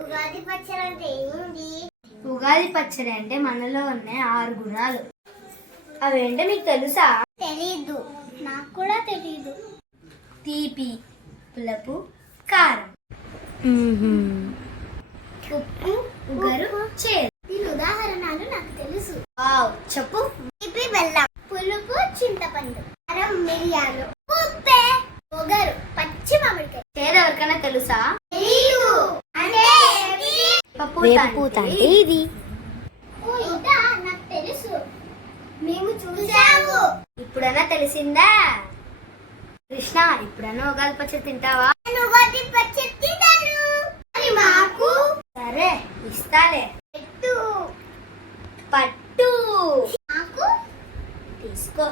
ఉగాది పచ్చడి అంటే ఏంటి? ఉగాది పచ్చడి అంటే మనలో ఉన్న 6 గుణాలు. అవేంటో మీకు తెలుసా? తెలీదు. నాకు కూడా తెలీదు. తీపి, పులుపు, కారం, ఉప్పు, ఉగరు, చేదు. దీని ఉదాహరణలు నాకు తెలుసు. వావ్, చెప్పు. తీపి బెల్లం, పులుపు చింతపండు, కారం మిరియాలు, ఉప్పే ఉగరు పచ్చి మామిడికాయ. చేదు ఎవరికైనా తెలుసా? తెలీదు. అంటే వేపపూత అంటే ఇది. ఓ ఇదా, నాకు తెలుసు. మేము చూసాము. ఇప్పుడైనా తెలిసిందా? కృష్ణ, ఇప్పుడైనా ఉగాది పచ్చడి తింటావా? నేను ఉగాది పచ్చడి తింటాను. అది మాకు. సరే, ఇస్తాలే. పెట్టు. పట్టు. నాకు తీసుకో.